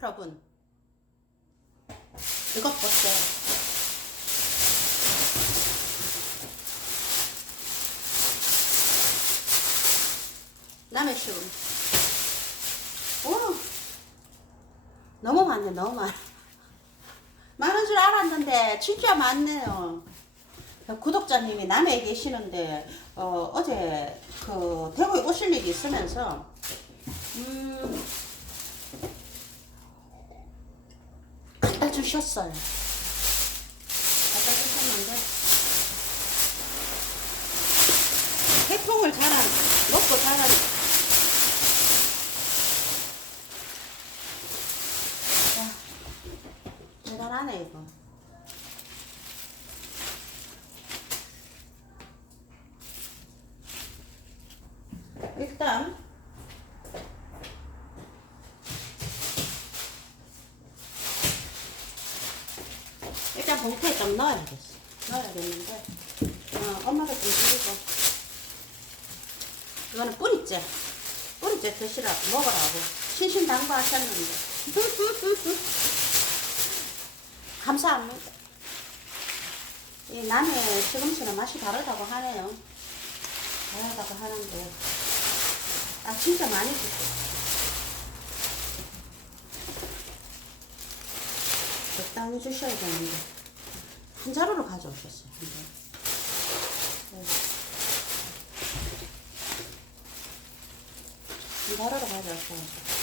여러분 이것 보세요. 남의 시금. 오, 너무 많네, 너무 많아. 많은 줄 알았는데 진짜 많네요. 구독자님이 남해에 계시는데 어, 어제 그 대구에 오실 일이 있으면서 음, 갖다 주셨어요. 갖다 주셨는데 해풍을 자란 먹고 와, 대단하네 이거. 일단 봉투에 좀 넣어야겠어. 넣어야겠는데 어, 엄마가 좀 드리고 이거는 뿌리째 뿌리째 드시라 먹으라고 신신당부하셨는데 감사합니다. 이 남의 시금치는 맛이 다르다고 하네요. 다르다고 하는데 아 진짜 많이 주세요. 적당히 주셔야 되는데 한 자루로 가져오셨어요. 한. 네. 한 자루로 가져오셔서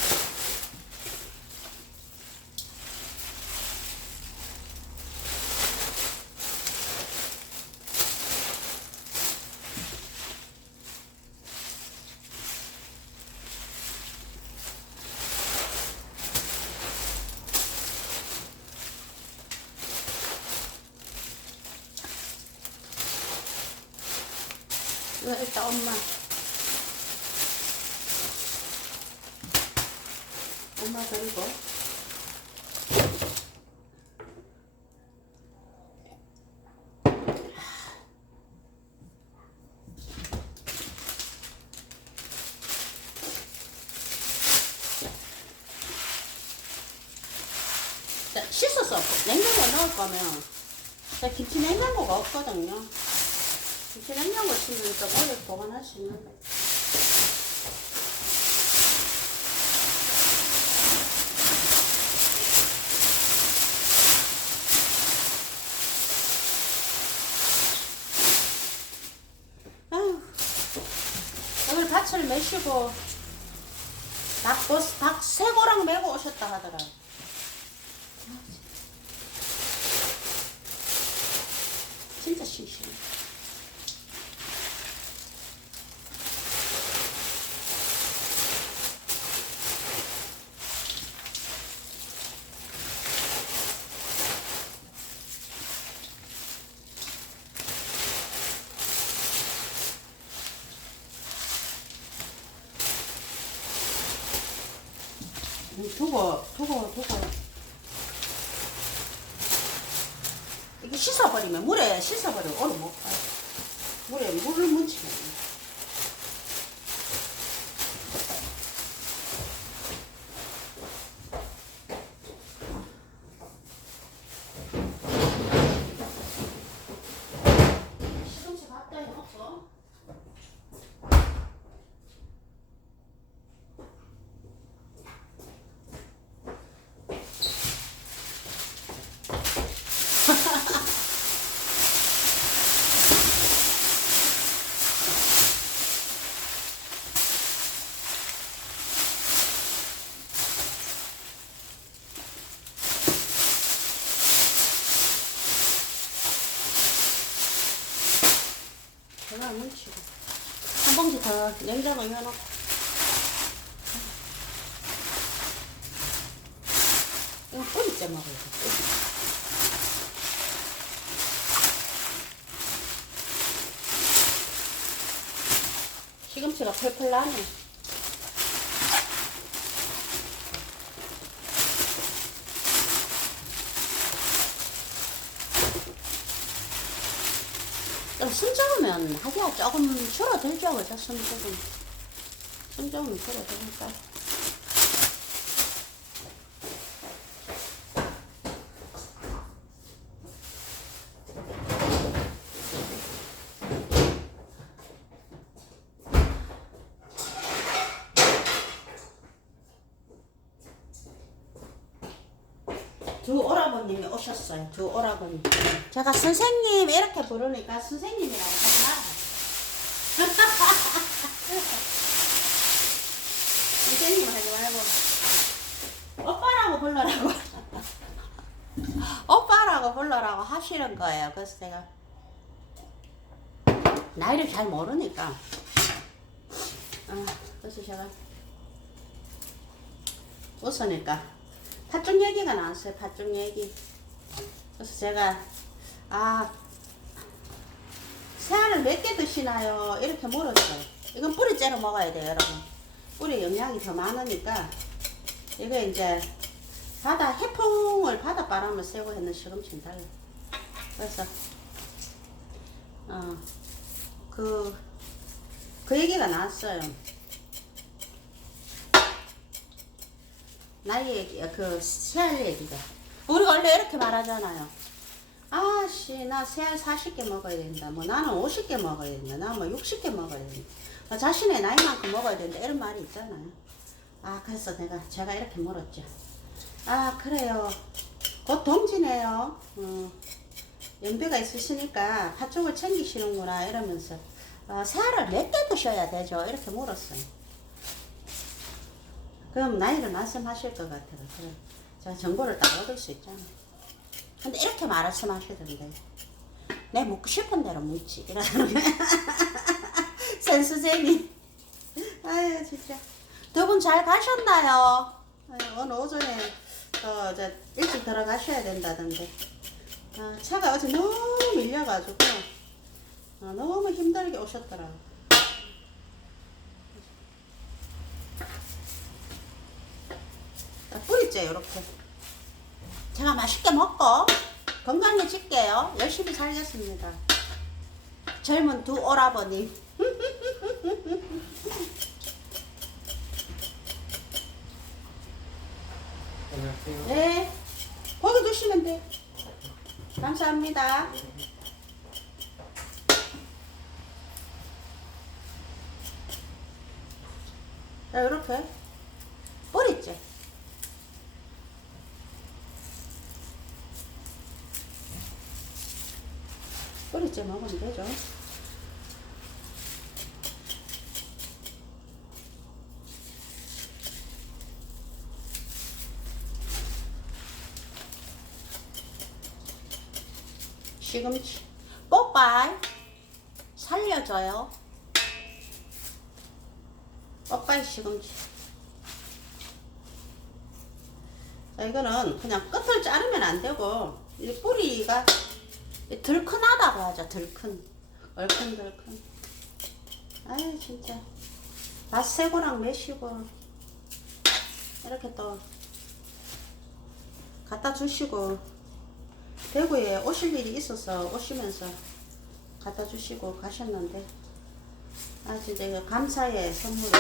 이거 일단 엄마. 엄마 그리고. 자, 씻어서 냉장고에 넣을 거면. 자, 김치 냉장고가 없거든요. 김치 냉장고 좀 오래 보관할 수 있는데. 오늘 밭을 메시고 닭, 버스, 닭 세 고랑 메고 오셨다 하더라. 진짜 심심해. 두고, 두고, 두고. 이게 씻어버리면, 물에 씻어버리면 오래 못 가요. 물에 물을 묻히면. 시금치 갖다 해놓고. 전화 안 뭉치고. 더 냉장고에 넣어놓고. 이거 뿌리째 먹어야. 시금치가 펄펄 나네. 가격 조금 줄어들죠 그죠 순조금 순조금 줄어드니까 두 오라버님이 오셨어요. 두 오라버님. 제가 선생님 이렇게 부르니까 선생님이라고. 선생님 하지 말고 오빠라고 불러라고. 오빠라고 불러라고 하시는 거예요. 그래서 제가 나이를 잘 모르니까. 아, 그래서 제가 웃으니까 팥죽 얘기가 나왔어요. 팥죽 얘기. 그래서 제가 아 새알을 몇 개 드시나요? 이렇게 물었어요. 이건 뿌리 째려 먹어야 돼요, 여러분. 뿌리 영양이 더 많으니까 이게 이제 바다 해풍을 바다 바람을 쐬고 했는 시금치는 달라. 그래서 어그그 그 얘기가 나왔어요. 나이 얘기, 그 새알 얘기가. 우리가 원래 이렇게 말하잖아요. 아씨, 나 새알 40개 먹어야 된다. 뭐 나는 50개 먹어야 된다. 나 뭐 60개 먹어야 된다. 나 자신의 나이만큼 먹어야 된다. 이런 말이 있잖아요. 아, 그래서 내가, 제가 이렇게 물었죠. 아, 그래요. 곧 동지네요. 어, 연배가 있으시니까 팥죽을 챙기시는구나. 이러면서. 어, 새알을 몇 개 드셔야 되죠? 이렇게 물었어요. 그럼 나이를 말씀하실 것 같아요. 그래. 제가 정보를 딱 얻을 수 있잖아. 근데 이렇게 말씀하시던데. 내 묻고 싶은 대로 묻지. 이러는. 센스쟁이. 아유, 진짜. 두 분 잘 가셨나요? 아유, 오늘 오전에 또 이제 일찍 들어가셔야 된다던데. 아, 차가 어제 너무 밀려가지고 아, 너무 힘들게 오셨더라고. 자, 뿌리째 이렇게. 제가 맛있게 먹고 건강해질게요. 열심히 살겠습니다. 젊은 두 오라버니. 네. 고기 드시면 돼. 감사합니다. 자, 이렇게. 뿌리째. 뿌리째 먹으면 되죠. 시금치. 뽀빠이. 살려줘요. 뽀빠이 시금치. 자, 이거는 그냥 끝을 자르면 안 되고, 이 뿌리가 들큰하다고 하죠, 들큰. 얼큰들큰. 아유, 진짜. 밭새고랑 매시고, 이렇게 또 갖다 주시고, 대구에 오실 일이 있어서 오시면서 갖다 주시고 가셨는데, 아, 진짜 이거 감사의 선물을,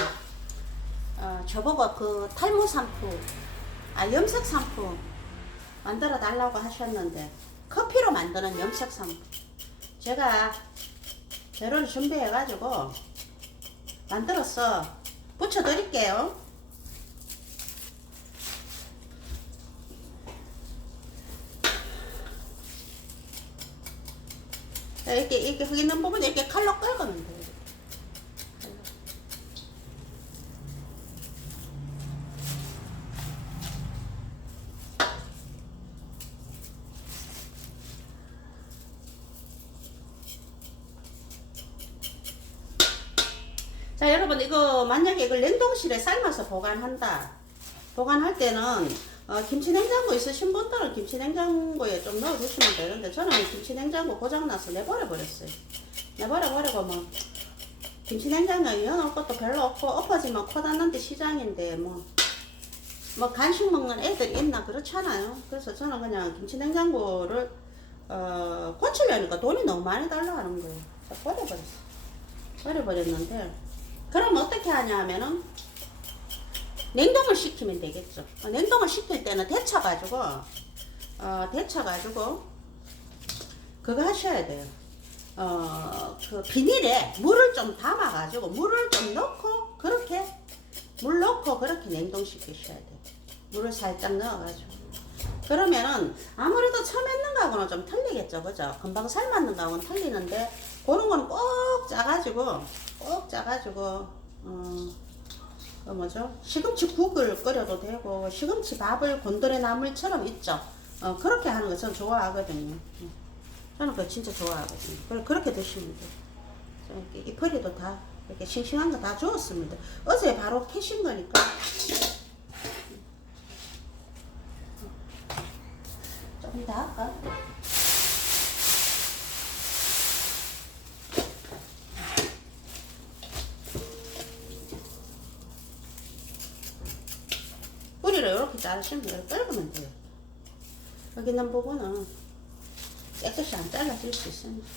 어, 저보고 그 탈모 샴푸, 아, 염색 샴푸 만들어 달라고 하셨는데, 커피로 만드는 염색 샴푸. 제가 재료를 준비해 가지고 만들어서 붙여 드릴게요. 이렇게 이렇게 흙 있는 부분 이렇게 칼로 긁으면 돼요. 자 여러분 이거 만약에 이걸 냉동실에 삶아서 보관한다 보관할 때는 어, 김치 냉장고 있으신 분들은 김치 냉장고에 좀 넣어 주시면 되는데 저는 김치 냉장고 고장나서 내버려 버렸어요. 내버려 버리고 뭐 김치 냉장고에 넣어놓을 것도 별로 없고 엎어지면 코 닿는데 시장인데 뭐 뭐 간식 먹는 애들 있나 그렇잖아요. 그래서 저는 그냥 김치 냉장고를 어, 고치려니까 돈이 너무 많이 달라 하는 거예요. 버려버렸어 버려버렸는데 그럼 어떻게 하냐 하면은 냉동을 시키면 되겠죠. 어, 냉동을 시킬 때는 데쳐가지고 어, 데쳐가지고 그거 하셔야 돼요. 어, 그 비닐에 물을 좀 담아가지고 물을 좀 넣고 그렇게 물 넣고 그렇게 냉동시키셔야 돼요. 물을 살짝 넣어가지고 그러면은 아무래도 처음 했는 거하고는 좀 틀리겠죠, 그죠? 금방 삶았는 거하고는 틀리는데 그런 거는 꼭 짜가지고 꼭 짜가지고 어, 그 뭐죠? 시금치 국을 끓여도 되고 시금치 밥을 곤드레 나물처럼 있죠. 어, 그렇게 하는 거 저는 좋아하거든요. 음. 저는 그거 진짜 좋아하거든요. 그래, 그렇게 드시면 돼요. 이파리도 다 이렇게 싱싱한 거 다 주었습니다. 어제 바로 캐신 거니까. 조금 더 할까? 뿌리를 이렇게 자르시면 이렇게 떨구면 돼요. 여기 있는 부분은 깨끗이 안 잘라질 수 있습니다.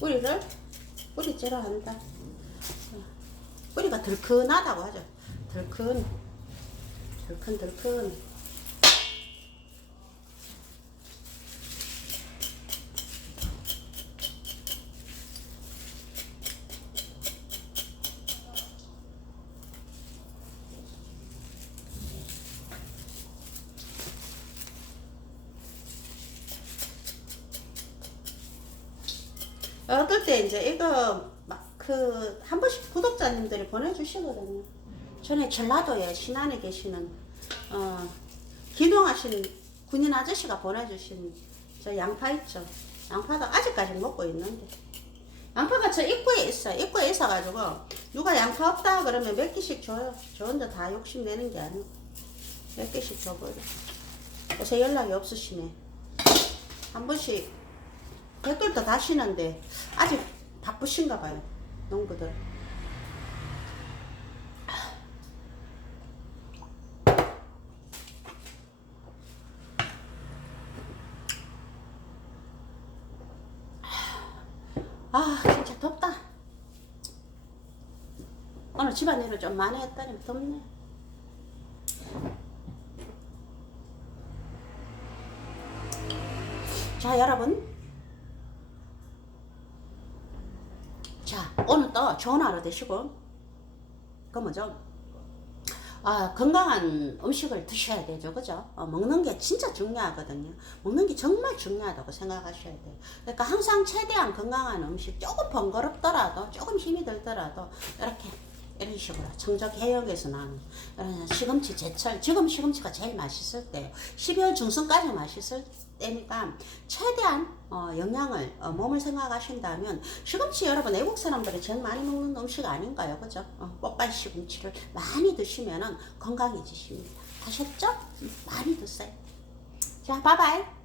뿌리를 뿌리째로 한다. 뿌리가 덜큰하다고 하죠. 덜큰, 덜큰. 어떨 때 이제 이거 막그한 번씩 구독자님들이 보내주시거든요. 전에 전라도에 신안에 계시는 어 기동하신 군인 아저씨가 보내주신 저 양파 있죠. 양파도 아직까지 먹고 있는데 양파가 저 입구에 있어. 입구에 있어가지고 누가 양파 없다 그러면 몇 개씩 줘요. 저 혼자 다 욕심 내는 게 아니고 몇 개씩 줘버려. 요새 연락이 없으시네. 한 번씩 댓글도 다시는데 아직 바쁘신가 봐요 농부들. 아 진짜 덥다. 오늘 집안일을 좀 많이 했다니 덥네. 자 여러분 자, 또 좋은 하루 되시고, 그 뭐죠? 아, 건강한 음식을 드셔야 되죠. 그죠? 어, 먹는 게 진짜 중요하거든요. 먹는 게 정말 중요하다고 생각하셔야 돼요. 그러니까 항상 최대한 건강한 음식, 조금 번거롭더라도, 조금 힘이 들더라도, 이렇게, 이런 식으로 청적 해역에서 나는 시금치 제철, 지금 시금치가 제일 맛있을 때예요. 12월 중순까지 맛있을 때 니까 최대한 어, 영양을 어, 몸을 생각하신다면 시금치 여러분 외국 사람들이 제일 많이 먹는 음식 아닌가요, 그죠? 어, 뽀빠이 시금치를 많이 드시면은 건강해지십니다. 아셨죠? 음, 많이 드세요. 자, 바이바이.